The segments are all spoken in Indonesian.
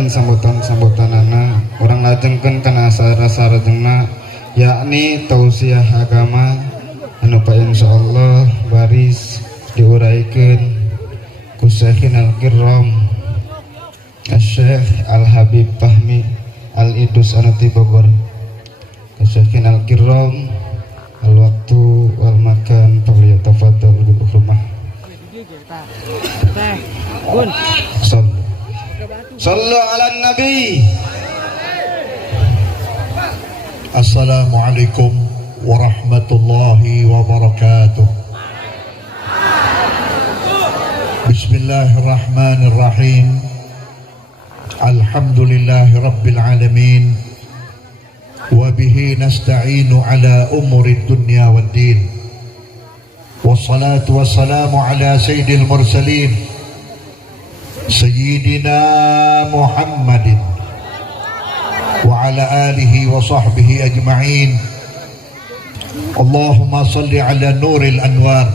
dan sambutan-sambutanana orang lajengkeun kana sareng-sarengna yakni tausiah agama anu pa insyaallah baris diuraykeun ku Syekhinal Kiram Syekh Al Habib Fahmi Al Idus anu ti Bogor. Syekhinal Kiram al waktu wal makan falyatafadhal bil hurmah. Sallu ala nabi. Assalamualaikum warahmatullahi wabarakatuh. Bismillahirrahmanirrahim. Alhamdulillahi rabbil alamin. Wabihi nasta'inu ala umuri dunya wad din. Wassalatu wassalamu ala sayyidil mursalin Sayyidina Muhammadin wa ala alihi wa sahbihi ajma'in. Allahumma salli ala nuril anwar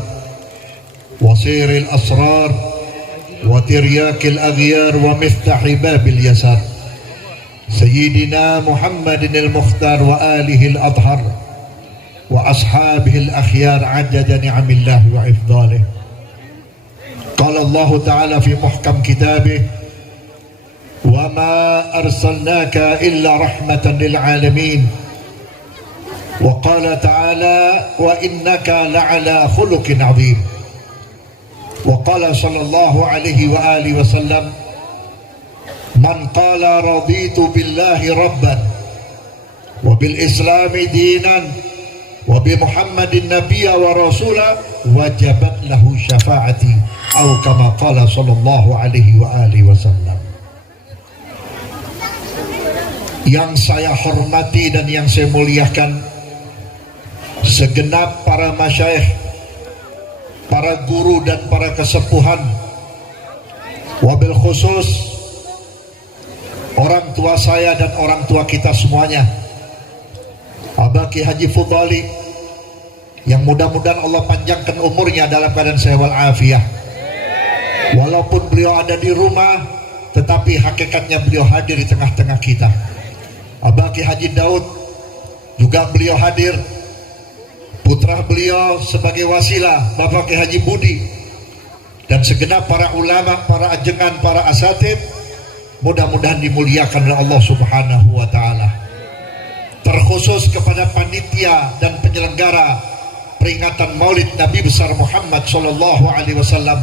wa siril asrar wa tiryakil aghyar wa miftahi babil yasar Sayyidina Muhammadin al-Mukhtar wa alihi al-adhar wa ashabihi al-akhyar adada ni'amillah wa ifdalih. Qala Allah Ta'ala fi muhkam kitabih wa ma arsalnaka illa rahmatan lil alamin. Wa qala ta'ala wa innaka la'ala khuluqin 'azim. Wa qala sallallahu alaihi wa alihi wa sallam man qala raditu billahi rabban wa bil islami dinan wa bi muhammadin nabiyya wa rasula wajabat lahu syafaati atau kama qala sallallahu alaihi wa alihi wasallam. Yang saya hormati dan yang saya muliakan segenap para masyayikh, para guru dan para kesepuhan, wabil khusus orang tua saya dan orang tua kita semuanya, Abah Ki Haji Fudali, yang mudah-mudahan Allah panjangkan umurnya dalam keadaan sehat walafiat. Walaupun beliau ada di rumah, tetapi hakikatnya beliau hadir di tengah-tengah kita. Abah Ki Haji Daud juga beliau hadir. Putra beliau sebagai wasilah Bapak Ki Haji Budi, dan segenap para ulama, para ajengan, para asatid, mudah-mudahan dimuliakan oleh Allah Subhanahu wa Ta'ala. Terkhusus kepada panitia dan penyelenggara peringatan Maulid Nabi besar Muhammad sallallahu alaihi wasallam,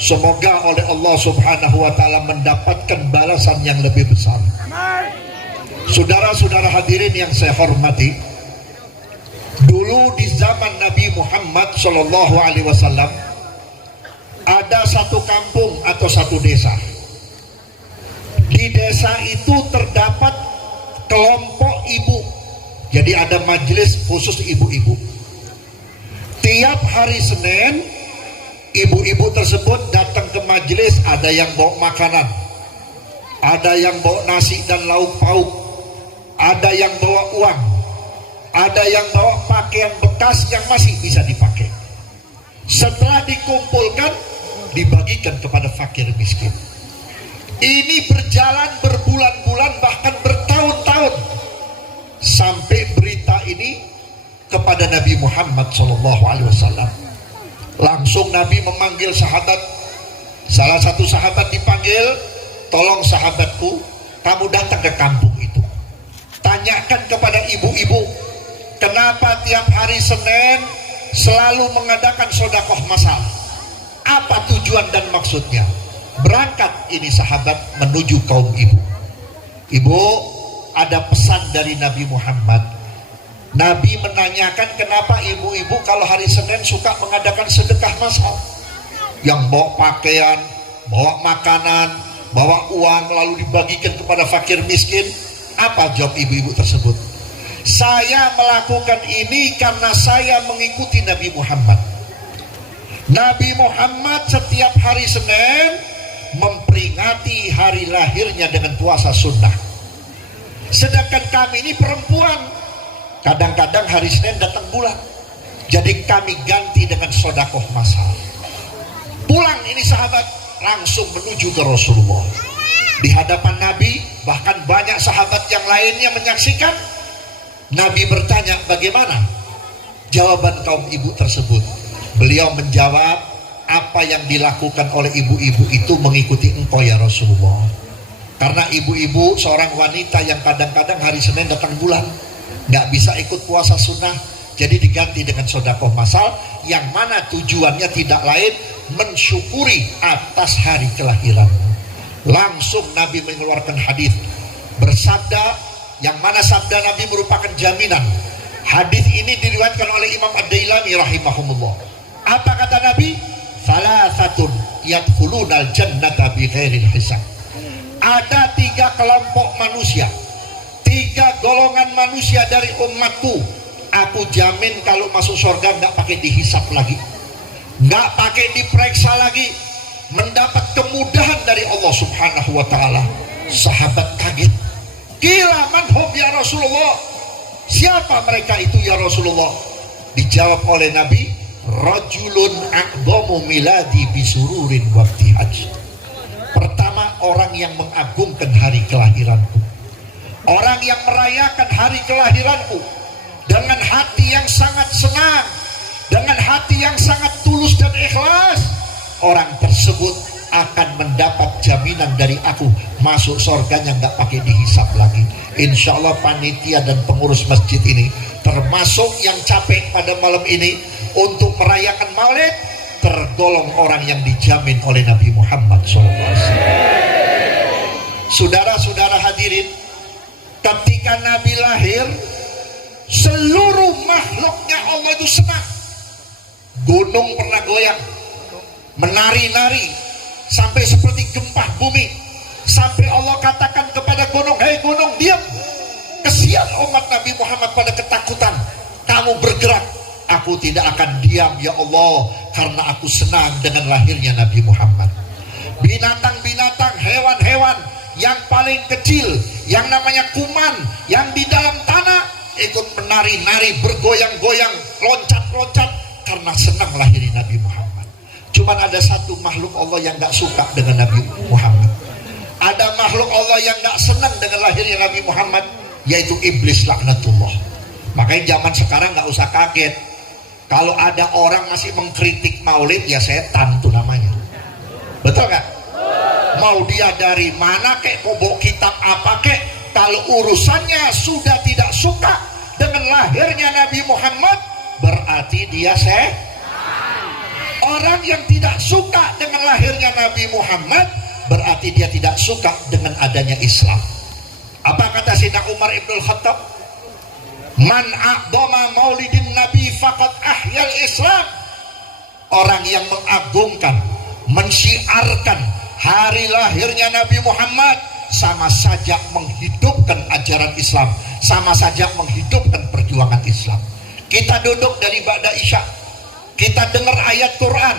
semoga oleh Allah Subhanahu wa Ta'ala mendapatkan balasan yang lebih besar. Saudara-saudara hadirin yang saya hormati, dulu di zaman Nabi Muhammad sallallahu alaihi wasallam ada satu kampung atau satu desa. Di desa itu terdapat kelompok ibu. Jadi ada majelis khusus ibu-ibu. Tiap hari Senin, ibu-ibu tersebut datang ke majelis. Ada yang bawa makanan, ada yang bawa nasi dan lauk pauk, ada yang bawa uang, ada yang bawa pakaian bekas yang masih bisa dipakai. Setelah dikumpulkan, dibagikan kepada fakir miskin. Ini berjalan berbulan-bulan, bahkan bertahun-tahun, sampai berita ini kepada Nabi Muhammad SAW. Langsung Nabi memanggil sahabat. Salah satu sahabat dipanggil, tolong sahabatku, kamu datang ke kampung itu, tanyakan kepada ibu-ibu, kenapa tiap hari Senin selalu mengadakan sedekah masal? Apa tujuan dan maksudnya? Berangkat ini sahabat menuju kaum ibu. Ibu, ada pesan dari Nabi Muhammad. Nabi menanyakan kenapa ibu-ibu kalau hari Senin suka mengadakan sedekah masal, yang bawa pakaian, bawa makanan, bawa uang lalu dibagikan kepada fakir miskin. Apa jawab ibu-ibu tersebut? Saya melakukan ini karena saya mengikuti Nabi Muhammad. Nabi Muhammad setiap hari Senin memperingati hari lahirnya dengan puasa sunnah. Sedangkan kami ini perempuan, kadang-kadang hari Senin datang bulan, jadi kami ganti dengan sedekah masal. Pulang ini sahabat langsung menuju ke Rasulullah. di hadapan Nabi, bahkan banyak sahabat yang lainnya menyaksikan. Nabi bertanya, bagaimana jawaban kaum ibu tersebut? Beliau menjawab, apa yang dilakukan oleh ibu-ibu itu mengikuti engkau ya Rasulullah. Karena ibu-ibu seorang wanita yang kadang-kadang hari Senin datang bulan, nggak bisa ikut puasa sunnah, jadi diganti dengan sedekah masal, yang mana tujuannya tidak lain mensyukuri atas hari kelahiran. Langsung Nabi mengeluarkan hadis bersabda, yang mana sabda Nabi merupakan jaminan. Hadis ini diriwayatkan oleh Imam Ad-Dailami rahimahumullah. Apa kata Nabi? Salasatun yadkhulunal jannata bighairi hisab. Ada 3 kelompok manusia, 3 golongan manusia dari umatku, aku jamin kalau masuk surga nggak pakai dihisap lagi, nggak pakai diperiksa lagi, mendapat kemudahan dari Allah Subhanahu wa ta'ala. Sahabat kaget, kila manhum ya Rasulullah, siapa mereka itu ya Rasulullah? Dijawab oleh Nabi, rajulun a'dhamu miladi bisururin wabtihaj. Pertama, orang yang mengagungkan hari kelahiranku, orang yang merayakan hari kelahiranku dengan hati yang sangat senang, dengan hati yang sangat tulus dan ikhlas. Orang tersebut akan mendapat jaminan dari aku, masuk surganya nggak pakai dihisap lagi. Insya Allah panitia dan pengurus masjid ini termasuk yang capek pada malam ini untuk merayakan maulid, tergolong orang yang dijamin oleh Nabi Muhammad SAW. Saudara-saudara hadirin, ketika Nabi lahir, seluruh makhluknya Allah itu senang. Gunung pernah goyang, menari-nari, sampai seperti gempa bumi, sampai Allah katakan kepada gunung, hei gunung diam. Kesian umat Nabi Muhammad pada ketakutan, kamu bergerak, aku tidak akan diam ya Allah, karena aku senang dengan lahirnya Nabi Muhammad. Binatang-binatang, hewan-hewan yang paling kecil, yang namanya kuman, yang di dalam tanah, ikut menari-nari, bergoyang-goyang, loncat-loncat, karena senang lahirnya Nabi Muhammad. Cuman ada satu makhluk Allah yang gak suka dengan Nabi Muhammad. Ada makhluk Allah yang gak senang dengan lahirnya Nabi Muhammad, yaitu iblis laknatullah. Makanya zaman sekarang gak usah kaget kalau ada orang masih mengkritik maulid, ya setan tuh namanya. Betul gak? Mau dia dari mana kek, mau bawa kitab apa kek, kalau urusannya sudah tidak suka dengan lahirnya Nabi Muhammad, berarti dia orang yang tidak suka dengan lahirnya Nabi Muhammad, berarti dia tidak suka dengan adanya Islam. Apa kata Sayyidina Umar Ibnul Khattab? Man a'dhama maulidin Nabi faqad ahyal Islam. Orang yang mengagungkan, mensyiarkan hari lahirnya Nabi Muhammad, sama saja menghidupkan ajaran Islam, sama saja menghidupkan perjuangan Islam. Kita duduk dari ba'da isya, kita dengar ayat Quran,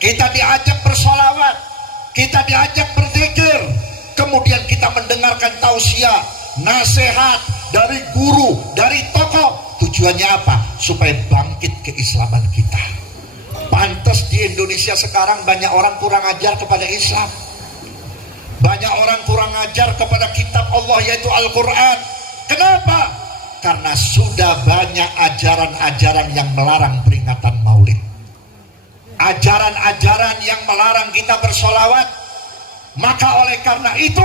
kita diajak bersolawat, kita diajak berzikir, kemudian kita mendengarkan tausiah, nasihat dari guru, dari tokoh. Tujuannya apa? Supaya bangkit keislaman kita. Pantas di Indonesia sekarang banyak orang kurang ajar kepada Islam, banyak orang kurang ajar kepada kitab Allah, yaitu Al-Quran. Kenapa? Karena sudah banyak ajaran-ajaran yang melarang peringatan maulid, ajaran-ajaran yang melarang kita bersolawat. Maka oleh karena itu,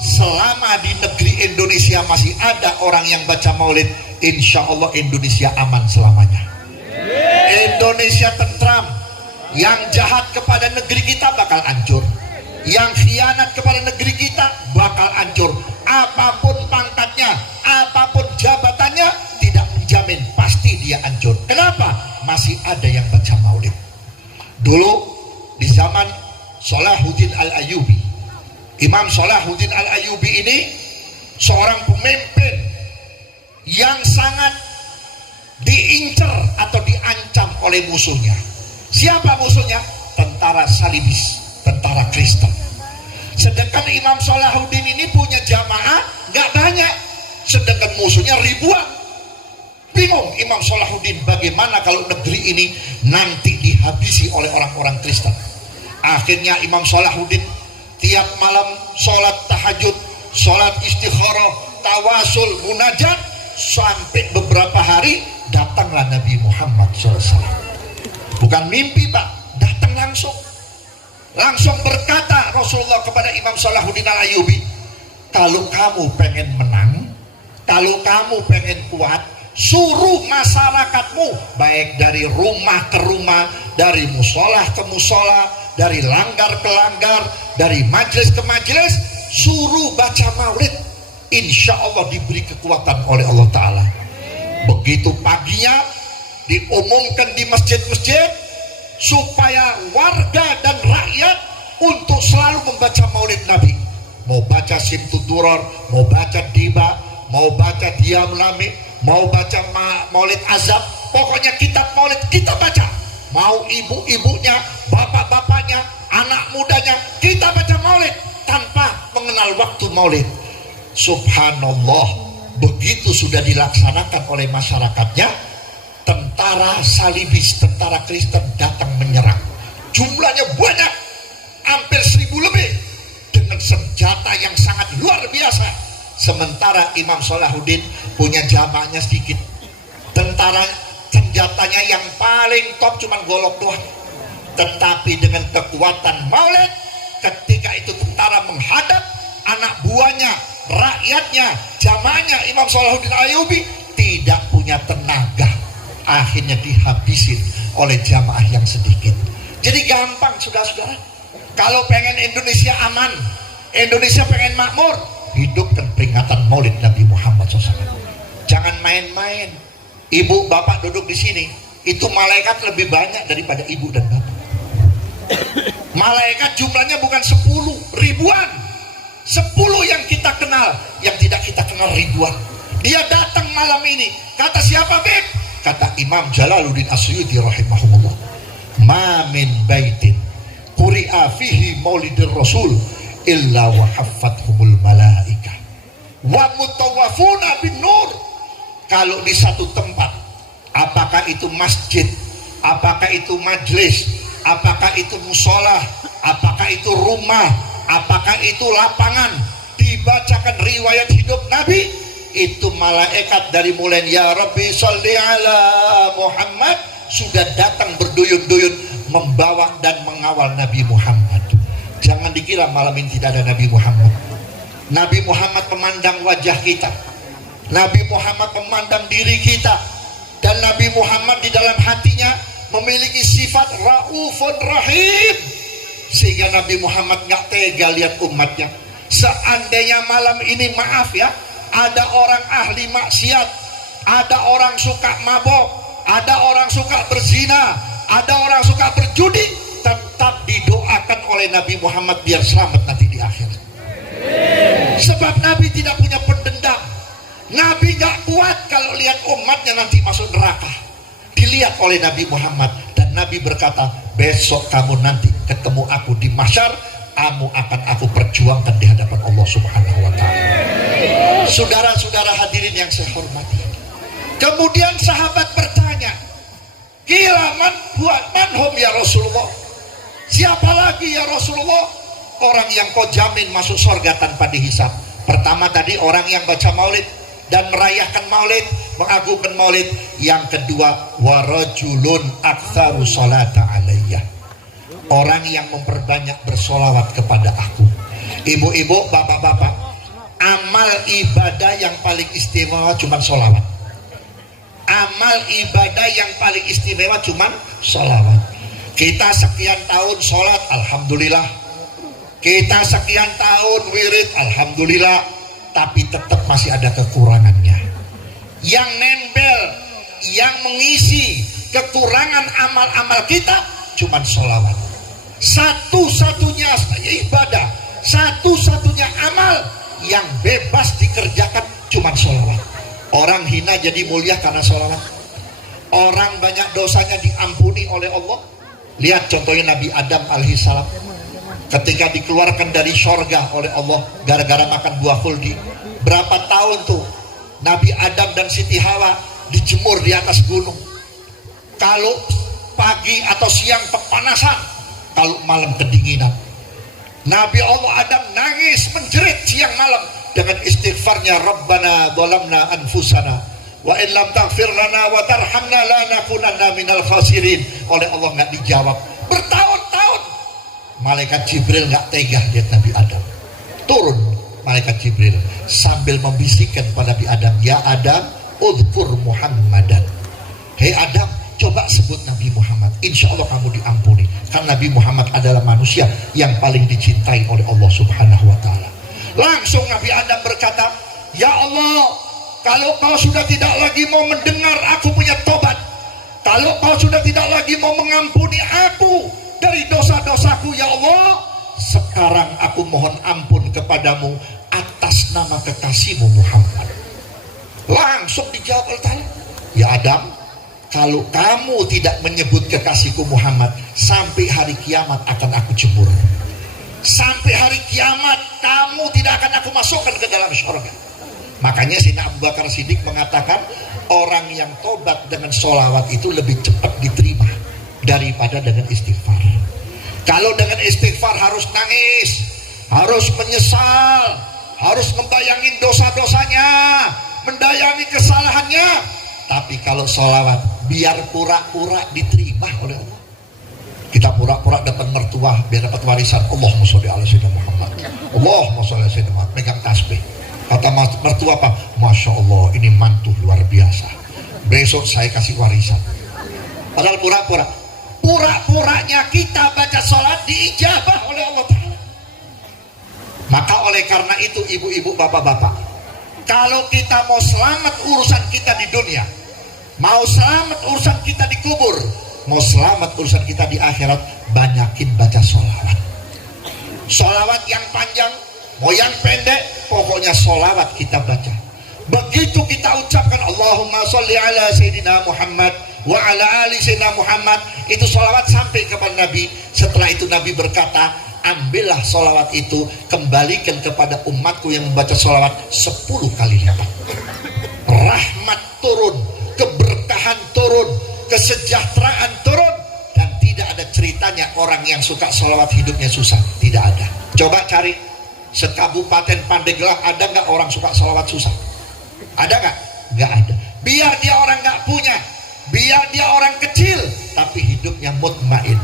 selama di negeri Indonesia masih ada orang yang baca maulid, insya Allah Indonesia aman selamanya. Indonesia tentram. Yang jahat kepada negeri kita bakal hancur, yang khianat kepada negeri kita bakal hancur. Apapun pangkatnya, apapun jabatannya, tidak menjamin pasti dia hancur. Kenapa? Masih ada yang baca maulid. Dulu di zaman Salahuddin Al-Ayyubi, Imam Salahuddin Al-Ayyubi ini seorang pemimpin yang sangat diincar atau diancam oleh musuhnya. Siapa musuhnya? Tentara Salibis, tentara Kristen. Sedangkan Imam Salahuddin ini punya jamaah nggak banyak, sedangkan musuhnya ribuan. Bingung Imam Salahuddin, bagaimana kalau negeri ini nanti dihabisi oleh orang-orang Kristen. Akhirnya Imam Salahuddin tiap malam sholat tahajud, sholat istikharah, tawasul, munajat, sampai beberapa hari datanglah Nabi Muhammad SAW. Bukan mimpi Pak, datang langsung berkata Rasulullah kepada Imam Salahuddin Al-Ayyubi, kalau kamu pengen menang, kalau kamu pengen kuat, suruh masyarakatmu, baik dari rumah ke rumah, dari musola ke musola, dari langgar ke langgar, dari majelis ke majelis, suruh baca maulid. Insya Allah diberi kekuatan oleh Allah Ta'ala. Begitu paginya diumumkan di masjid-masjid supaya warga dan rakyat untuk selalu membaca maulid Nabi. Mau baca Simtud-Duror, mau baca Diba, mau baca Diam Lami, mau baca maulid Azab, pokoknya kitab maulid kita baca. Mau ibu-ibunya, bapak-bapaknya, anak mudanya, kita baca maulid tanpa mengenal waktu maulid. Subhanallah, begitu sudah dilaksanakan oleh masyarakatnya, tentara salibis, tentara Kristen datang menyerang. Jumlahnya banyak, hampir 1000 lebih, dengan senjata yang sangat luar biasa. Sementara Imam Salahuddin punya jamaahnya sedikit. Tentara senjatanya yang paling top cuman golok doang. Tetapi dengan kekuatan maulid, ketika itu tentara menghadap, anak buahnya, rakyatnya, jamaahnya Imam Salahuddin Ayyubi tidak punya tenaga, akhirnya dihabisin oleh jamaah yang sedikit. Jadi gampang saudara-saudara, kalau pengen Indonesia aman, Indonesia pengen makmur, hidupkan peringatan maulid Nabi Muhammad SAW. Jangan main-main. Ibu bapak duduk di sini, itu malaikat lebih banyak daripada ibu dan bapak. Malaikat jumlahnya bukan 10, ribuan. 10 yang kita kenal, yang tidak kita kenal ribuan. Dia datang malam ini, kata siapa Beb? Kata Imam Jalaluddin Asyuyuti rahimahullah, ma min baitin quri'a fihi maulidir rasul illa wa haffathumul malaika wa mutawafuna bin nur. Kalau di satu tempat, apakah itu masjid, apakah itu majlis, apakah itu musola, apakah itu rumah, apakah itu lapangan, dibacakan riwayat hidup Nabi, itu malaikat dari mulai ya Rabbi sholli ala Muhammad sudah datang berduyun-duyun membawa dan mengawal Nabi Muhammad. Jangan dikira malam ini tidak ada Nabi Muhammad. Nabi Muhammad memandang wajah kita, Nabi Muhammad memandang diri kita, dan Nabi Muhammad di dalam hatinya memiliki sifat Raufun Rahim, sehingga Nabi Muhammad nggak tega lihat umatnya. Seandainya malam ini, maaf ya, ada orang ahli maksiat, ada orang suka mabok, ada orang suka berzina, ada orang suka berjudi, tetap didoakan oleh Nabi Muhammad biar selamat nanti di akhir. Sebab Nabi tidak punya pendendam. Nabi gak kuat kalau lihat umatnya nanti masuk neraka. Dilihat oleh Nabi Muhammad, dan Nabi berkata, besok kamu nanti ketemu aku di mahsyar, kamu akan aku perjuangkan di hadapan Allah Subhanahu wa Ta'ala. Saudara-saudara hadirin yang saya hormati, kemudian sahabat bertanya, kira manhum ya Rasulullah, siapa lagi ya Rasulullah orang yang kau jamin masuk surga tanpa dihisab? Pertama tadi orang yang baca maulid dan merayakan maulid, mengagungkan maulid. Yang kedua, warajulun aktsaru sholata alayya, orang yang memperbanyak bersolawat kepada aku. Ibu-ibu, bapak-bapak, amal ibadah yang paling istimewa cuma sholawat. Amal ibadah yang paling istimewa cuma sholawat. Kita sekian tahun sholat, alhamdulillah. Kita sekian tahun wirid, alhamdulillah. Tapi tetap masih ada kekurangannya. Yang nempel, yang mengisi kekurangan amal-amal kita cuma sholawat. Satu-satunya ibadah, satu-satunya amal yang bebas dikerjakan cuma sholawat. Orang hina jadi mulia karena sholawat. Orang banyak dosanya diampuni oleh Allah. Lihat contohnya Nabi Adam alaihissalam, ketika dikeluarkan dari sorga oleh Allah gara-gara makan buah khuldi. Berapa tahun tuh Nabi Adam dan Siti Hawa dijemur di atas gunung. Kalau pagi atau siang kepanasan, kalau malam kedinginan. Nabi Allah Adam nangis menjerit siang malam dengan istighfarnya, Rabbana dhalamna anfusana wa in lam taghfir lana wa tarhamna lanakunanna minal khasirin. Oleh Allah nggak dijawab bertahun-tahun. Malaikat Jibril nggak tega lihat Nabi Adam. Turun malaikat Jibril sambil membisikkan pada Nabi Adam, ya Adam, udhkur Muhammadan. Hei Adam, coba sebut Nabi Muhammad, insya Allah kamu diampuni. Karena Nabi Muhammad adalah manusia yang paling dicintai oleh Allah Subhanahu wa ta'ala. Langsung Nabi Adam berkata, ya Allah, kalau kau sudah tidak lagi mau mendengar aku punya tobat, kalau kau sudah tidak lagi mau mengampuni aku dari dosa-dosaku, ya Allah, sekarang aku mohon ampun kepadamu atas nama kekasihmu Muhammad. Langsung dijawab oleh Allah, ya Adam, kalau kamu tidak menyebut kekasihku Muhammad, sampai hari kiamat akan aku jemur. Sampai hari kiamat kamu tidak akan aku masukkan ke dalam surga. Makanya Sayyidina Abu Bakar Siddiq mengatakan, orang yang tobat dengan sholawat itu lebih cepat diterima daripada dengan istighfar. Kalau dengan istighfar harus nangis, harus menyesal, harus membayangin dosa-dosanya, mendayangi kesalahannya. Tapi kalau sholawat, biar pura-pura diterima oleh Allah. Kita pura-pura dapat mertua biar dapat warisan. Allahumma sholli ala sayyidina Muhammad, Allahumma sholli ala sayyidina Muhammad. Megang tasbih. Kata mertua apa? Masya Allah, ini mantu luar biasa, besok saya kasih warisan. Padahal pura-pura. Pura-puranya kita baca sholat diijabah oleh Allah Ta'ala. Maka oleh karena itu ibu-ibu, bapak-bapak, kalau kita mau selamat urusan kita di dunia, mau selamat urusan kita di kubur, mau selamat urusan kita di akhirat, banyakin baca sholawat. Sholawat yang panjang, mau yang pendek, pokoknya sholawat kita baca. Begitu kita ucapkan Allahumma sholli ala Sayyidina Muhammad wa ala ali Sayyidina Muhammad, itu sholawat sampai kepada Nabi. Setelah itu Nabi berkata, ambillah sholawat itu, kembalikan kepada umatku yang membaca sholawat 10 kali lipat. Rahmat turun, keberkahan turun, kesejahteraan turun. Dan tidak ada ceritanya orang yang suka sholawat hidupnya susah. Tidak ada. Coba cari sekabupaten Pandeglang, ada nggak orang suka sholawat susah? Ada nggak? Nggak ada. Biar dia orang nggak punya, biar dia orang kecil, tapi hidupnya mutmain.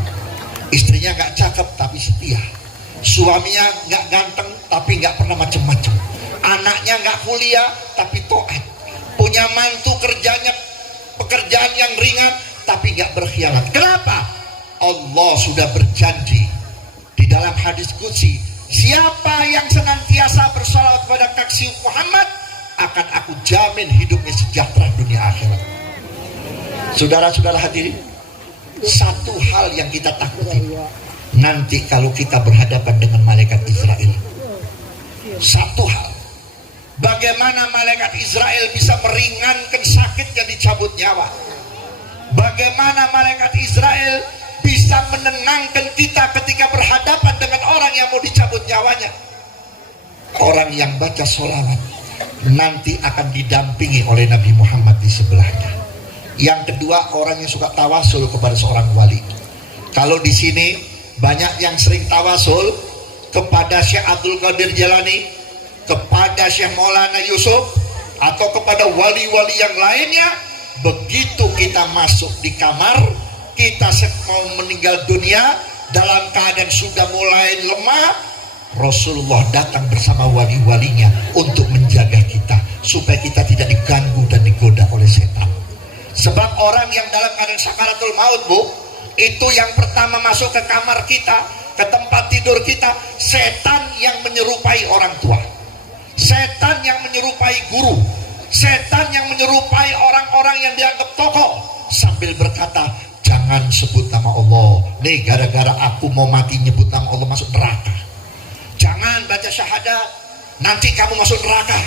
Istrinya nggak cakep tapi setia, suaminya nggak ganteng tapi nggak pernah macem-macem, anaknya nggak kuliah tapi taat, punya mantu kerjanya pekerjaan yang ringan tapi nggak berkhianat. Kenapa? Allah sudah berjanji di dalam hadis qudsi, siapa yang senantiasa bersalawat pada kekasih Muhammad, akan aku jamin hidupnya sejahtera dunia akhirat. Saudara-saudara hadirin, satu hal yang kita takuti nanti kalau kita berhadapan dengan malaikat Israel. Satu hal, bagaimana malaikat Israel bisa meringankan sakit yang dicabut nyawa. Bagaimana malaikat Israel bisa menenangkan kita ketika berhadapan dengan orang yang mau dicabut nyawanya. Orang yang baca sholawat nanti akan didampingi oleh Nabi Muhammad di sebelahnya. Yang kedua, orang yang suka tawasul kepada seorang wali. Kalau di sini banyak yang sering tawasul kepada Syekh Abdul Qadir Jalani, kepada Syekh Maulana Yusuf, atau kepada wali-wali yang lainnya. Begitu kita masuk di kamar, kita mau meninggal dunia dalam keadaan sudah mulai lemah, Rasulullah datang bersama wali-walinya untuk menjaga kita supaya kita tidak diganggu dan digoda oleh setan. Sebab orang yang dalam keadaan sakaratul maut, Bu, itu yang pertama masuk ke kamar kita, ke tempat tidur kita, setan yang menyerupai orang tua, setan yang menyerupai guru, setan yang menyerupai orang-orang yang dianggap tokoh, sambil berkata, jangan sebut nama Allah, nih gara-gara aku mau mati nyebut nama Allah masuk neraka. Jangan baca syahadat, nanti kamu masuk neraka.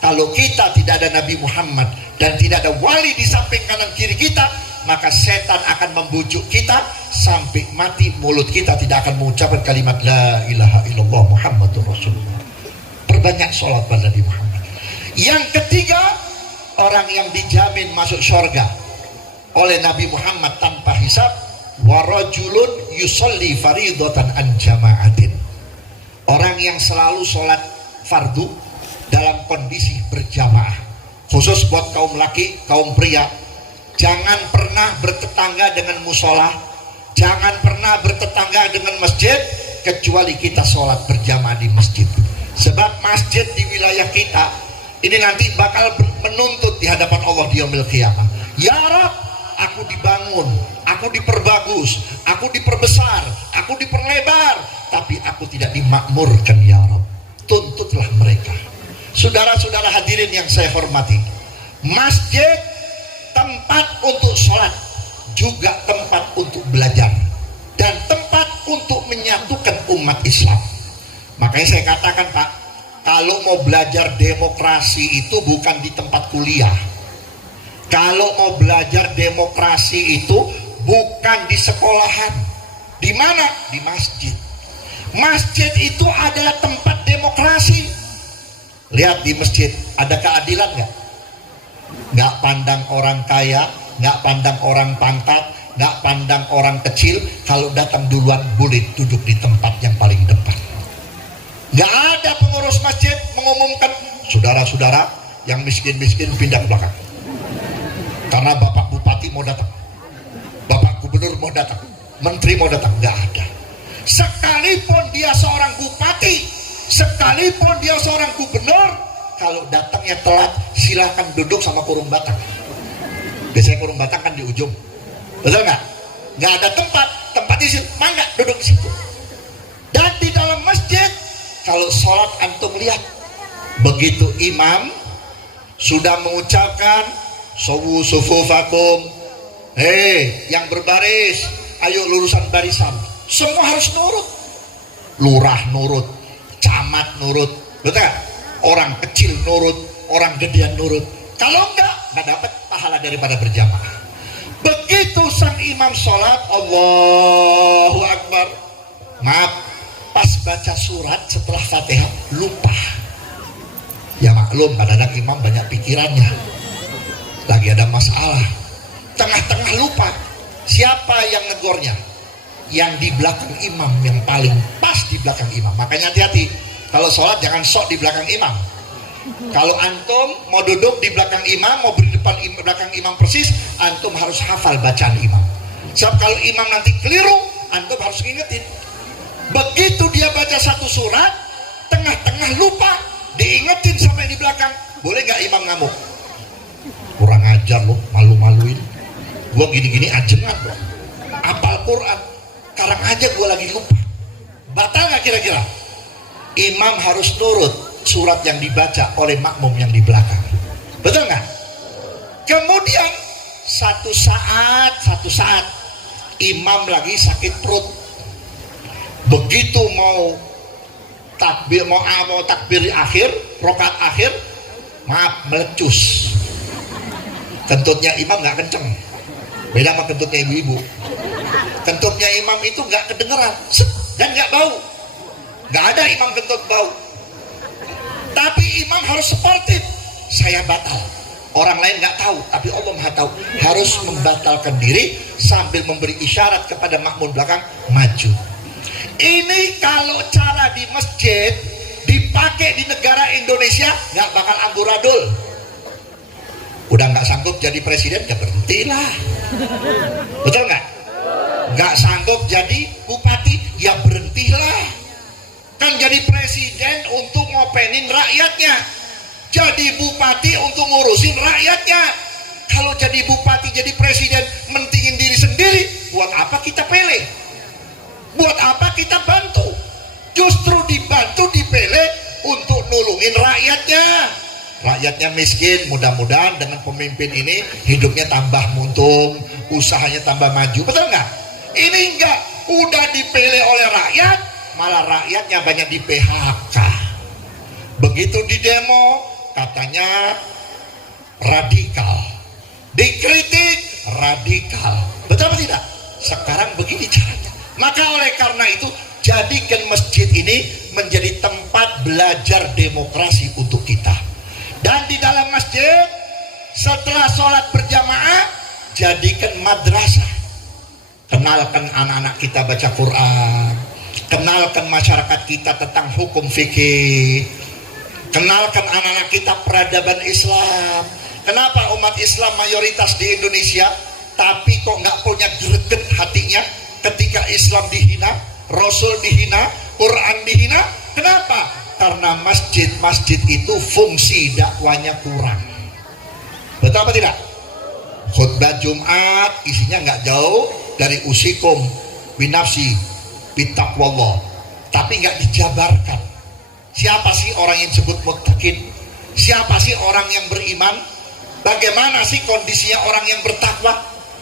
Kalau kita tidak ada Nabi Muhammad dan tidak ada wali di samping kanan kiri kita, maka setan akan membujuk kita sampai mati mulut kita tidak akan mengucapkan kalimat la ilaha illallah Muhammadur Rasulullah. Perbanyak sholat pada Nabi Muhammad. Yang ketiga, orang yang dijamin masuk surga oleh Nabi Muhammad tanpa hisab, wa rajulun yusolli faridatan an jama'atin. orang yang selalu sholat fardu dalam kondisi berjamaah, khusus buat kaum laki, kaum pria, jangan pernah bertetangga dengan musola, jangan pernah bertetangga dengan masjid, kecuali kita sholat berjamaah di masjid. Sebab masjid di wilayah kita ini nanti bakal menuntut di hadapan Allah di yaumil qiyamah. Ya Rab, aku dibangun, aku diperbagus, aku diperbesar, aku diperlebar, tapi aku tidak dimakmurkan ya Rab. Tuntutlah mereka. Saudara-saudara hadirin yang saya hormati, masjid tempat untuk sholat, juga tempat untuk belajar, dan tempat untuk menyatukan umat Islam. Makanya saya katakan Pak, kalau mau belajar demokrasi itu bukan di tempat kuliah. Kalau mau belajar demokrasi itu bukan di sekolahan. Di mana? Di masjid. Masjid itu adalah tempat demokrasi. Lihat di masjid, ada keadilan nggak? Nggak pandang orang kaya, nggak pandang orang pangkat, nggak pandang orang kecil. Kalau datang duluan boleh duduk di tempat yang paling depan. Nggak ada pengurus masjid mengumumkan, saudara-saudara yang miskin-miskin pindah ke belakang karena bapak bupati mau datang, bapak gubernur mau datang, menteri mau datang. Nggak ada. Sekalipun dia seorang bupati, sekalipun dia seorang gubernur, kalau datangnya telat silakan duduk sama kurung batang. Biasanya kurung batang kan di ujung, betul nggak? Nggak ada tempat di situ, mangga duduk di situ. Dan di dalam masjid, kalau sholat antum lihat, begitu imam sudah mengucapkan sawu sufufakum, yang berbaris, ayo lurusan barisan, semua harus nurut. Lurah nurut, camat nurut, betul? Orang kecil nurut, orang gedean nurut. Kalau nggak dapat pahala daripada berjamaah. Begitu sang imam sholat, Allahu Akbar, maaf, pas baca surat setelah Fatihah lupa. Ya maklum, kadang-kadang imam banyak pikirannya, lagi ada masalah, tengah-tengah lupa. Siapa yang negornya? Yang di belakang imam, yang paling pas di belakang imam. Makanya hati-hati, kalau sholat jangan sok di belakang imam. Kalau antum mau duduk di belakang imam, mau berdiri depan belakang imam persis, antum harus hafal bacaan imam. Sebab kalau imam nanti keliru, antum harus ingetin. Begitu dia baca satu surat, tengah-tengah lupa, diingetin sampai di belakang. Boleh gak imam ngamuk? Kurang ajar loh, malu-maluin. Gua gini-gini ajengan loh, apal Quran, sekarang aja gua lagi lupa. Batal gak kira-kira? Imam harus nurut surat yang dibaca oleh makmum yang di belakang. Betul gak? Kemudian satu saat imam lagi sakit perut. Begitu mau takbir, mau takbir akhir, rokaat akhir, maaf, melecus. Kentutnya imam nggak kenceng, beda sama kentutnya ibu-ibu. Kentutnya imam itu nggak kedengeran dan nggak bau. Nggak ada imam kentut bau. Tapi imam harus sportif. Saya batal. Orang lain nggak tahu, tapi Allah Maha tahu. Harus membatalkan diri sambil memberi isyarat kepada makmum belakang maju. Ini kalau cara di masjid dipakai di negara Indonesia nggak bakal amburadul. Udah nggak sanggup jadi presiden, ya berhentilah. Betul nggak? Nggak sanggup jadi bupati, ya berhentilah. Kan jadi presiden untuk ngopenin rakyatnya, jadi bupati untuk ngurusin rakyatnya. Kalau jadi bupati, jadi presiden, mentingin diri sendiri, buat apa kita pilih? Buat apa kita bantu? Justru dibantu, dipilih untuk nulungin rakyatnya. Rakyatnya miskin, mudah-mudahan dengan pemimpin ini hidupnya tambah muntung, usahanya tambah maju. Betul nggak? Ini enggak, udah dipilih oleh rakyat, malah rakyatnya banyak di PHK. Begitu di demo, katanya radikal, dikritik radikal. Betul apa tidak? Sekarang begini caranya. Maka oleh karena itu, jadikan masjid ini menjadi tempat belajar demokrasi untuk kita. Dan di dalam masjid, setelah sholat berjamaah, jadikan madrasah. Kenalkan anak-anak kita baca Quran, kenal kenalkan masyarakat kita tentang hukum fikih, kenalkan anak-anak kita peradaban Islam. Kenapa umat Islam mayoritas di Indonesia tapi kok nggak punya greget hatinya ketika Islam dihina, Rasul dihina, Quran dihina? Kenapa? Karena masjid-masjid itu fungsi dakwanya kurang. Betul apa tidak? Khutbah Jumat isinya nggak jauh dari usikum binafsi bitaqwallah, tapi nggak dijabarkan. Siapa sih orang yang disebut muttaqin? Siapa sih orang yang beriman? Bagaimana sih kondisinya orang yang bertakwa?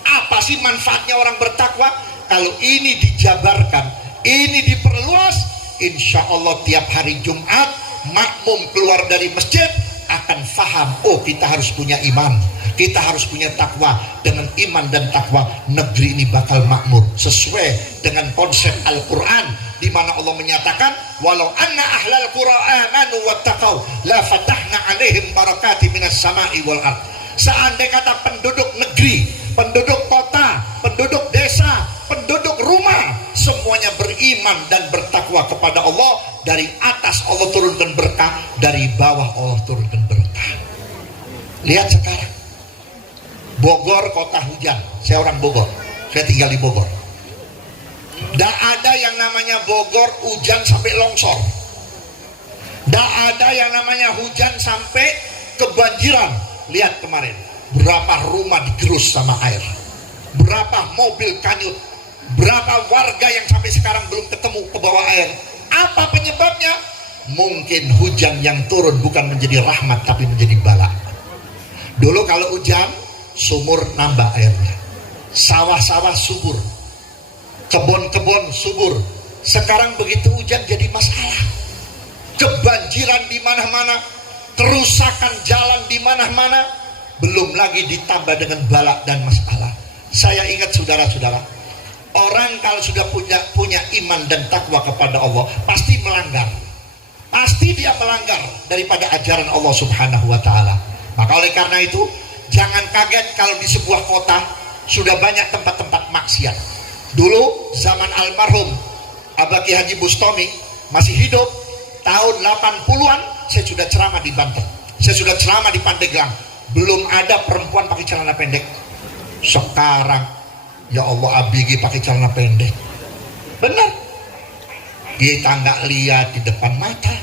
Apa sih manfaatnya orang bertakwa? Kalau ini dijabarkan, ini diperluas, insya Allah tiap hari Jumat makmum keluar dari masjid akan faham, oh kita harus punya iman, kita harus punya takwa. Dengan iman dan takwa negeri ini bakal makmur sesuai dengan konsep Al-Quran, di mana Allah menyatakan walau anna ahlal qur'an amanu wattaqau la fatahna alaihim barakati minas sama'i wal ard. Seandainya kata penduduk negeri, penduduk kota, penduduk desa, penduduk rumah semuanya beriman dan bertakwa kepada Allah, dari atas Allah turunkan berkah, dari bawah Allah turunkan berkah. Lihat sekarang Bogor kota hujan. Saya orang Bogor, saya tinggal di Bogor. Tidak ada yang namanya Bogor hujan sampai longsor. Tidak ada yang namanya hujan sampai kebanjiran. Lihat kemarin berapa rumah digerus sama air, berapa mobil kanyut, berapa warga yang sampai sekarang belum ketemu ke bawah air. Apa penyebabnya? Mungkin hujan yang turun bukan menjadi rahmat tapi menjadi bala. Dulu kalau hujan sumur nambah airnya, sawah-sawah subur, kebun-kebun subur. Sekarang begitu hujan jadi masalah, kebanjiran di mana-mana, kerusakan jalan di mana-mana, belum lagi ditambah dengan bala dan masalah. Saya ingat saudara-saudara, orang kalau sudah punya iman dan takwa kepada Allah pasti melanggar, pasti dia melanggar daripada ajaran Allah Subhanahu wa Ta'ala. Maka oleh karena itu jangan kaget kalau di sebuah kota sudah banyak tempat-tempat maksiat. Dulu zaman almarhum Abah Ki Haji Bustami masih hidup, tahun 80-an saya sudah ceramah di Banten, saya sudah ceramah di Pandeglang. Belum ada perempuan pakai celana pendek. Sekarang ya Allah, ABG pakai celana pendek. Benar, kita nggak lihat di depan mata,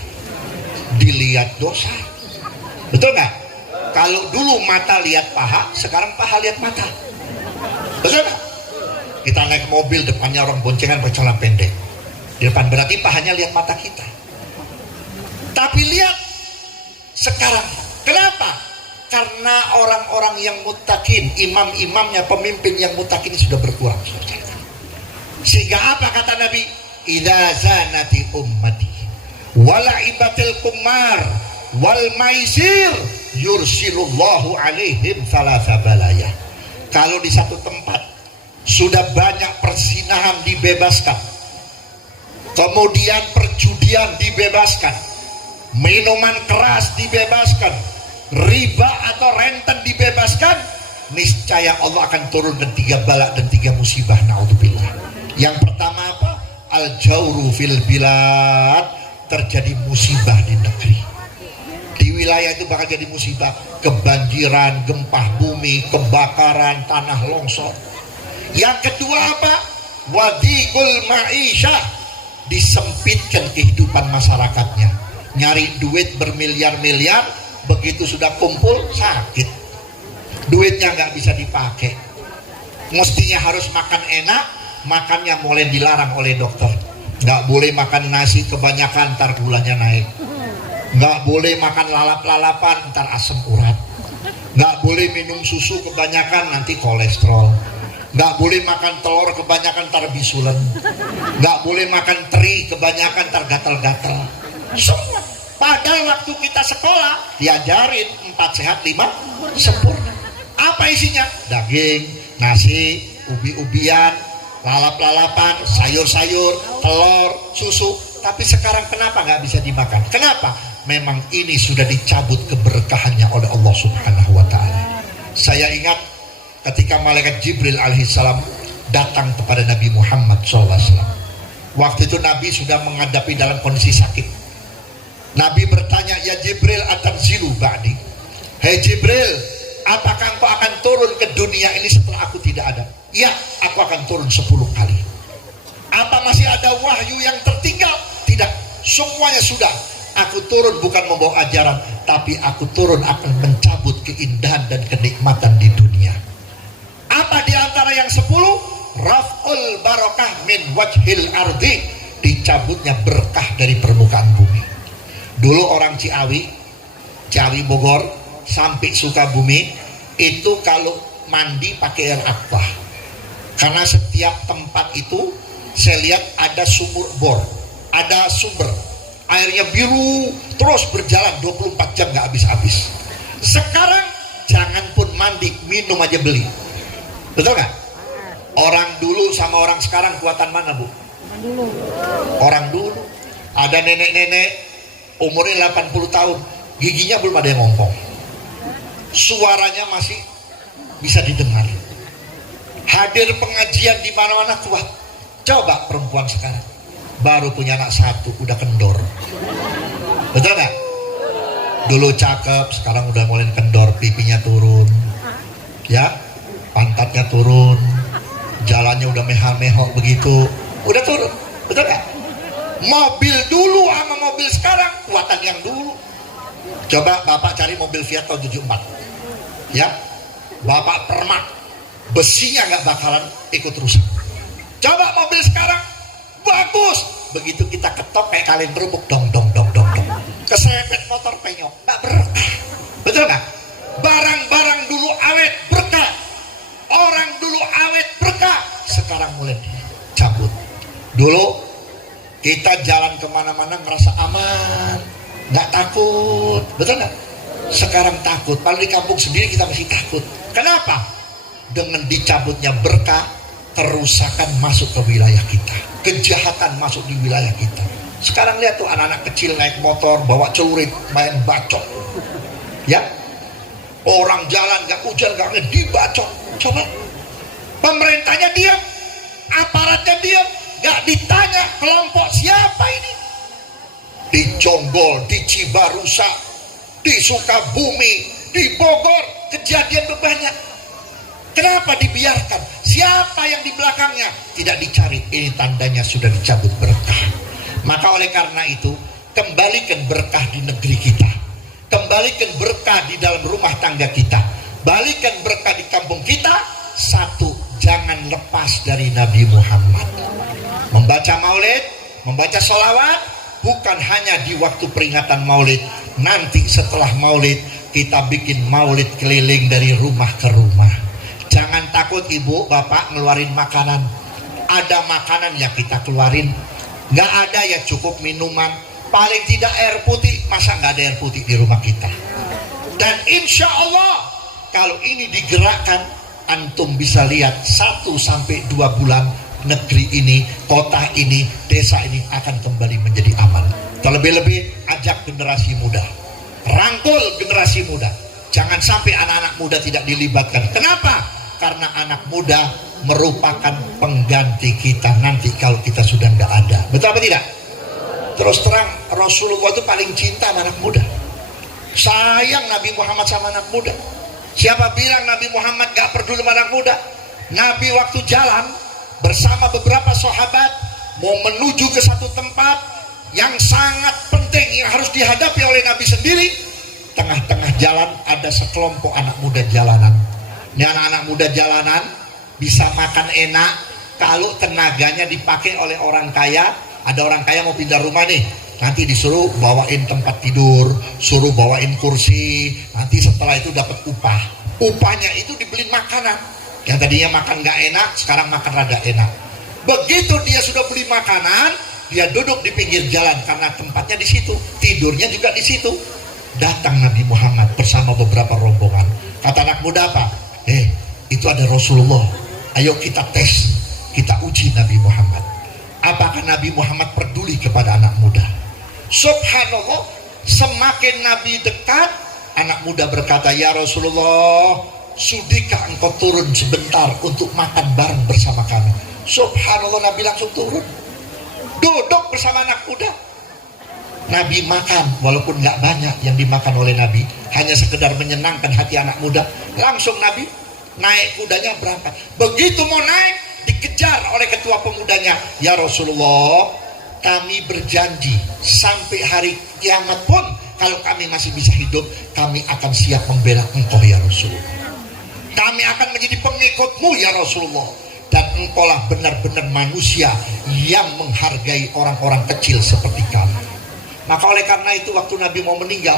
dilihat dosa. Betul nggak? Kalau dulu mata lihat paha, sekarang paha lihat mata. Betul nggak? Kita naik mobil, depannya orang boncengan pakai celana pendek, di depan berarti pahanya lihat mata kita. Tapi lihat sekarang, kenapa? Karena orang-orang yang muttaqin, imam-imamnya, pemimpin yang muttaqin sudah berkurang. Sehingga apa kata Nabi? Idza zanati ummati wala'ibatil qumar wal maisir yursilullahu alaihim thalatha balaya. Kalau di satu tempat sudah banyak perzinahan dibebaskan, kemudian perjudian dibebaskan, minuman keras dibebaskan, riba atau renten dibebaskan, niscaya Allah akan turunkan 3 bala dan 3 musibah, naudzubillah. Yang pertama apa? Al-jawru fil bilad, terjadi musibah di negeri. Di wilayah itu bakal jadi musibah, kebanjiran, gempa bumi, kebakaran, tanah longsor. Yang kedua apa? Wadikul ma'isyah, disempitkan kehidupan masyarakatnya. Nyari duit bermiliar-miliar, begitu sudah kumpul sakit, duitnya nggak bisa dipakai. Mestinya harus makan enak, makannya mulai dilarang oleh dokter. Nggak boleh makan nasi kebanyakan, ntar gulanya naik. Nggak boleh makan lalap-lalapan, ntar asam urat. Nggak boleh minum susu kebanyakan, nanti kolesterol. Nggak boleh makan telur kebanyakan, ntar bisulan. Nggak boleh makan teri kebanyakan, ntar gatal-gatal. Semua. Padahal waktu kita sekolah diajarin 4 sehat 5 sempurna. Apa isinya? Daging, nasi, ubi-ubian, lalap-lalapan, sayur-sayur, telur, susu. Tapi sekarang kenapa nggak bisa dimakan? Kenapa? Memang ini sudah dicabut keberkahannya oleh Allah Subhanahu wa Ta'ala. Saya ingat ketika malaikat Jibril alaihissalam datang kepada Nabi Muhammad SAW. Waktu itu Nabi sudah menghadapi dalam kondisi sakit. Nabi bertanya, ya Jibril atanzilu ba'di. Hei Jibril, apakah engkau akan turun ke dunia ini setelah aku tidak ada? Ya, aku akan turun 10 kali. Apa masih ada wahyu yang tertinggal? Tidak, semuanya sudah. Aku turun bukan membawa ajaran, tapi aku turun akan mencabut keindahan dan kenikmatan di dunia. Apa di antara yang 10? Raf'ul barakah min wajhil ardi, dicabutnya berkah dari permukaan bumi. Dulu orang Ciawi Bogor sampai Sukabumi itu kalau mandi pakai air aqua, karena setiap tempat itu saya lihat ada sumur bor, ada sumber airnya biru terus berjalan 24 jam nggak habis-habis. Sekarang jangan pun mandi, minum aja beli. Betul nggak? Orang dulu sama orang sekarang kuatan mana, Bu? Orang dulu ada nenek-nenek umurnya 80 tahun, giginya belum ada yang ngompong, suaranya masih bisa didengar, hadir pengajian di mana-mana kuat. Coba perempuan sekarang baru punya anak 1 udah kendor. Betul nggak? Dulu cakep, sekarang udah mulai kendor, pipinya turun, ya, pantatnya turun, jalannya udah mehak-mehok begitu, udah turun. Betul nggak? Mobil dulu sama mobil sekarang kuatan yang dulu. Coba Bapak cari mobil Fiat tahun 74, ya, Bapak permak, besinya nggak bakalan ikut rusak. Coba mobil sekarang bagus, begitu kita ketok kayak kaleng berubuk, dong dong dong dong dong, keserempet motor penyok, nggak berkah. Betul nggak? Barang-barang dulu awet berkah, orang dulu awet berkah, sekarang mulai cabut. Dulu kita jalan kemana-mana merasa aman, nggak takut, betul nggak? Sekarang takut, paling di kampung sendiri kita masih takut. Kenapa? Dengan dicabutnya berkah, kerusakan masuk ke wilayah kita, kejahatan masuk di wilayah kita. Sekarang lihat tuh anak-anak kecil naik motor, bawa celurit, main bacok, ya. Orang jalan nggak hujan nggak angin dibacok. Coba, pemerintahnya diam, aparatnya diam, nggak ditanya kelompok siapa ini. Di Jonggol, di Cibarusa, di Sukabumi, di Bogor, kejadian banyak. Kenapa dibiarkan? Siapa yang di belakangnya? Tidak dicari. Ini tandanya sudah dicabut berkah. Maka oleh karena itu, kembalikan berkah di negeri kita, kembalikan berkah di dalam rumah tangga kita, balikan berkah di kampung kita. Satu, jangan lepas dari Nabi Muhammad. Membaca maulid, membaca sholawat, bukan hanya di waktu peringatan maulid. Nanti setelah maulid, kita bikin maulid keliling dari rumah ke rumah. Jangan takut ibu, bapak ngeluarin makanan. Ada makanan yang kita keluarin. Nggak ada ya cukup minuman. Paling tidak air putih. Masa nggak ada air putih di rumah kita? Dan insya Allah, kalau ini digerakkan, antum bisa lihat 1-2 bulan negeri ini, kota ini, desa ini akan kembali menjadi aman. Terlebih-lebih ajak generasi muda, rangkul generasi muda. Jangan sampai anak-anak muda tidak dilibatkan. Kenapa? Karena anak muda merupakan pengganti kita nanti kalau kita sudah nggak ada. Betul apa tidak? Terus terang, Rasulullah itu paling cinta sama anak muda. Sayang Nabi Muhammad sama anak muda. Siapa bilang Nabi Muhammad gak peduli sama anak muda? Nabi waktu jalan bersama beberapa sahabat mau menuju ke satu tempat yang sangat penting yang harus dihadapi oleh Nabi sendiri. Tengah-tengah jalan ada sekelompok anak muda jalanan. Ini anak-anak muda jalanan bisa makan enak kalau tenaganya dipakai oleh orang kaya. Ada orang kaya mau pindah rumah nih, nanti disuruh bawain tempat tidur, suruh bawain kursi, nanti setelah itu dapat upah. Upahnya itu dibeliin makanan. Yang tadinya makan nggak enak, sekarang makan rada enak. Begitu dia sudah beli makanan, dia duduk di pinggir jalan karena tempatnya di situ, tidurnya juga di situ. Datang Nabi Muhammad bersama beberapa rombongan. Kata anak muda apa? Itu ada Rasulullah. Ayo kita tes, kita uji Nabi Muhammad. Apakah Nabi Muhammad peduli kepada anak muda? Subhanallah, semakin Nabi dekat, anak muda berkata, ya Rasulullah, sudikah engkau turun sebentar untuk makan bareng bersama kami? Subhanallah, Nabi langsung turun. duduk bersama anak muda. Nabi makan, walaupun nggak banyak yang dimakan oleh Nabi, hanya sekedar menyenangkan hati anak muda. Langsung Nabi naik kudanya berangkat. Begitu mau naik, dikejar oleh ketua pemudanya. Ya Rasulullah, kami berjanji sampai hari kiamat pun, kalau kami masih bisa hidup, kami akan siap membela engkau ya Rasulullah. Kami akan menjadi pengikutmu ya Rasulullah. Dan engkaulah benar-benar manusia yang menghargai orang-orang kecil seperti kami. Maka oleh karena itu waktu Nabi mau meninggal,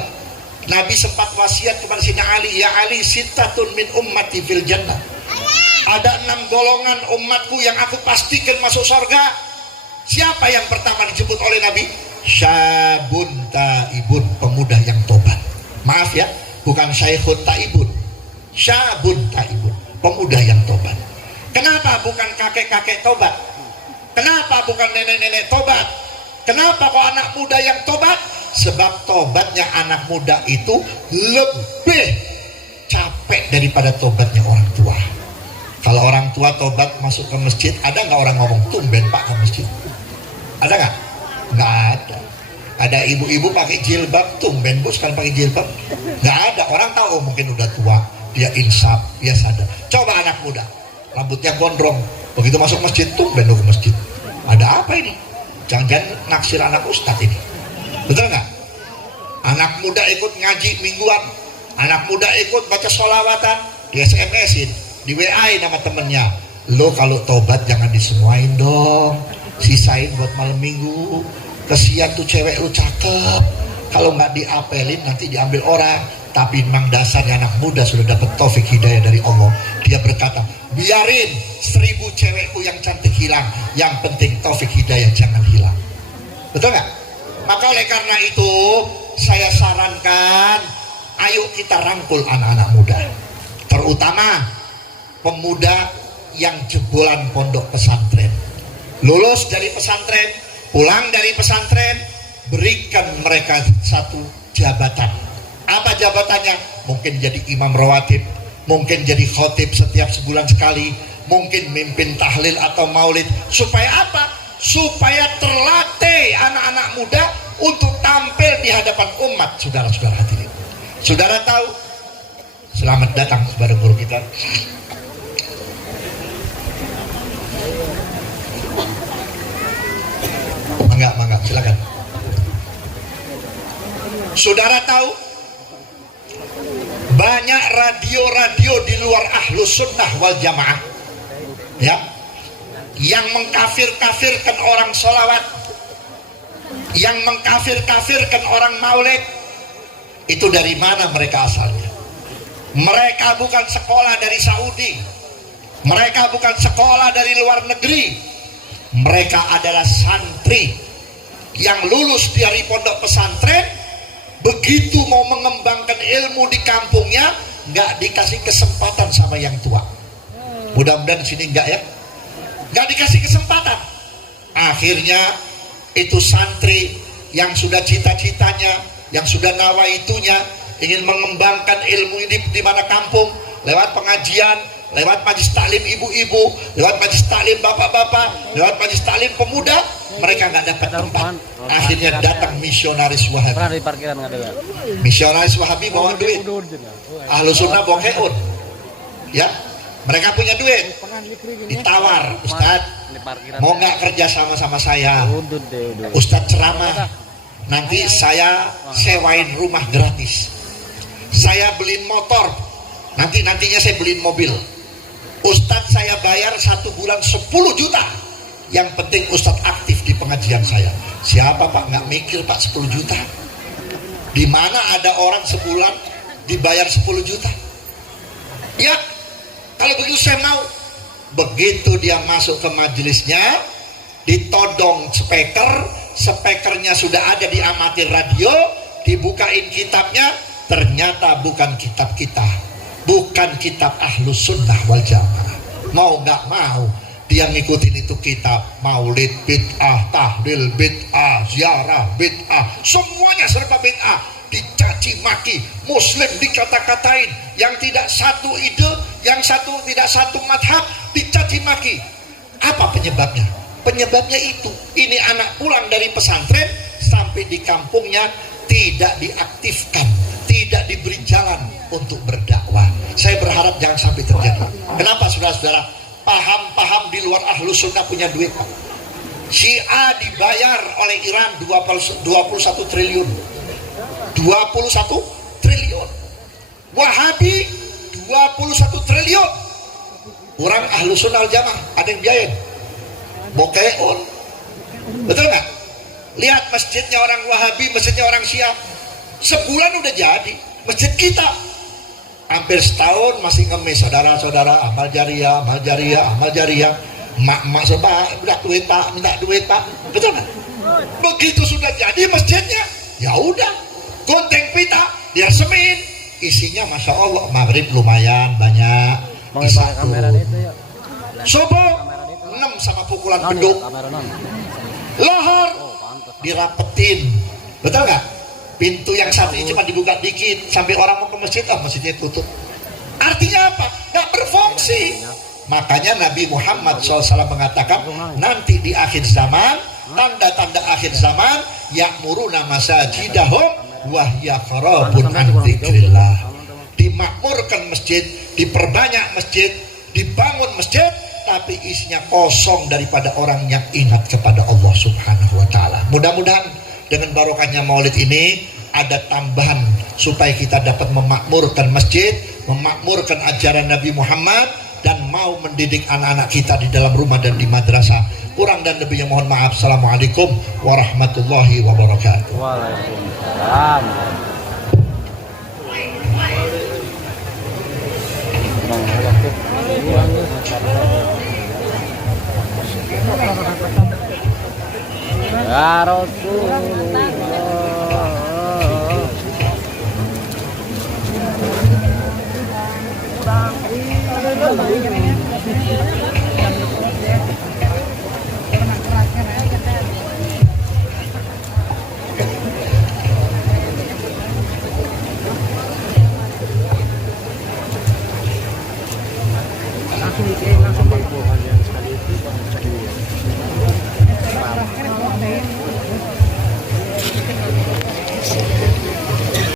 Nabi sempat wasiat kepada Sayyidina Ali, ya Ali, sittatun min ummati fil jannah. Ada 6 golongan umatku yang aku pastikan masuk surga. Siapa yang pertama disebut oleh Nabi? Syabun taibun, pemuda yang tobat. Maaf ya, bukan syaikhun taibun. Syabun taibun, pemuda yang tobat. Kenapa bukan kakek-kakek tobat? Kenapa bukan nenek-nenek tobat? Kenapa kok anak muda yang tobat? Sebab tobatnya anak muda itu lebih capek daripada tobatnya orang tua. Kalau orang tua tobat masuk ke masjid, ada nggak orang ngomong tumben pak ke masjid? Ada nggak? Nggak ada. Ada ibu-ibu pakai jilbab, tumben bu sekarang pakai jilbab? Nggak ada. Orang tahu oh, mungkin udah tua, dia insaf, dia sadar. Coba anak muda, rambutnya gondrong, begitu masuk masjid, tumben ke masjid. Ada apa ini? Jangan-jangan naksir anak ustadz ini. Betul nggak? Anak muda ikut ngaji mingguan, anak muda ikut baca sholawatan, di SMS-in, di WA-in sama temennya. Lo kalau tobat jangan disemuain dong, sisain buat malam minggu. Kesian tuh cewek lu cakep, kalau nggak diapelin nanti diambil orang. Tapi memang dasarnya anak muda sudah dapat taufik hidayah dari Allah. Dia berkata, biarin 1000 cewekku yang cantik hilang, yang penting taufik hidayah jangan hilang. Betul nggak? Maka oleh karena itu saya sarankan, ayo kita rangkul anak-anak muda, terutama pemuda yang jebolan pondok pesantren. Lulus dari pesantren, pulang dari pesantren, berikan mereka satu jabatan. Apa jabatannya? Mungkin jadi imam rawatib, mungkin jadi khotib setiap sebulan sekali, mungkin mimpin tahlil atau maulid. Supaya apa? Supaya terlatih anak-anak muda untuk tampil di hadapan umat. Saudara-saudara hadirin, saudara tahu, selamat datang kepada guru kita. Mangga, silakan. Saudara tahu, banyak radio-radio di luar Ahlus Sunnah wal Jamaah ya, yang mengkafir-kafirkan orang sholawat, yang mengkafir-kafirkan orang maulid. Itu dari mana mereka asalnya? Mereka bukan sekolah dari Saudi, mereka bukan sekolah dari luar negeri. Mereka adalah santri yang lulus dari pondok pesantren. Begitu mau mengembangkan ilmu di kampungnya, nggak dikasih kesempatan sama yang tua. Mudah-mudahan sini enggak ya, nggak dikasih kesempatan. Akhirnya itu santri yang sudah cita-citanya, yang sudah nawaitunya ingin mengembangkan ilmu ini di mana kampung, lewat pengajian, lewat majlis taklim ibu-ibu, lewat majlis taklim bapak-bapak, lewat majlis taklim pemuda, mereka nggak dapat tempat. Akhirnya datang misionaris Wahabi. Misionaris Wahabi bawa duit, Ahlu Sunnah bawa keun. Ya, mereka punya duit, ditawar, Ustadz mau nggak kerja sama saya? Ustadz ceramah, nanti saya sewain rumah gratis, saya beliin motor, nantinya saya beliin mobil. Ustadz saya bayar 1 bulan 10 juta. Yang penting Ustadz aktif di pengajian saya. Siapa pak nggak mikir pak 10 juta? Di mana ada orang sebulan dibayar 10 juta? Ya, kalau begitu saya mau. Begitu dia masuk ke majelisnya, ditodong speakernya sudah ada di amatir radio, dibukain kitabnya, ternyata bukan kitab kita, bukan kitab Ahlus Sunnah wal Jamaah. Mau nggak mau dia ngikutin itu kitab. Maulid bid'ah, tahlil bid'ah, ziarah bid'ah, semuanya serba bid'ah. Dicaci maki, muslim dikata-katain, yang tidak satu ide, yang tidak satu madhab dicaci maki. Apa penyebabnya? penyebabnya itu. Ini anak pulang dari pesantren sampai di kampungnya tidak diaktifkan, tidak diberi jalan untuk berdakwah. Saya berharap jangan sampai terjadi. Kenapa saudara-saudara? Paham-paham di luar ahlu sunnah punya duit, Pak. Syiah dibayar oleh Iran 21 triliun. 21 triliun. Wahabi 21 triliun. Orang ahlu sunnah jamaah ada yang biayain. Bokeon. Betul nggak? Lihat masjidnya orang Wahabi, masjidnya orang Syiah. Sebulan udah jadi. Masjid kita hampir setahun masih ngemis, saudara-saudara, amal jariah, amal jariah, amal jariah. Mak-mak sebab minta duit pak, betul nggak? Begitu sudah jadi masjidnya, ya udah, gunting pita, dia semin, isinya masya Allah, maghrib lumayan banyak, isya subuh 6 sama pukulan beduk, lohor dirapetin, betul nggak? Pintu yang satu ini cuma dibuka dikit, sampai orang mau ke masjid, masjidnya tutup. Artinya apa? Nggak berfungsi. Makanya Nabi Muhammad SAW mengatakan nanti di akhir zaman, tanda-tanda akhir zaman, ya'muruna masajidahum wahya kharabun an dzikrillah. Dimakmurkan masjid, diperbanyak masjid, dibangun masjid, tapi isinya kosong daripada orang yang ingat kepada Allah Subhanahu wa taala. Mudah-mudahan dengan barokahnya Maulid ini ada tambahan supaya kita dapat memakmurkan masjid, memakmurkan ajaran Nabi Muhammad, dan mau mendidik anak-anak kita di dalam rumah dan di madrasah. Kurang dan lebihnya mohon maaf. Assalamualaikum warahmatullahi wabarakatuh. Waalaikumsalam. Ya Rasulullah. Langsung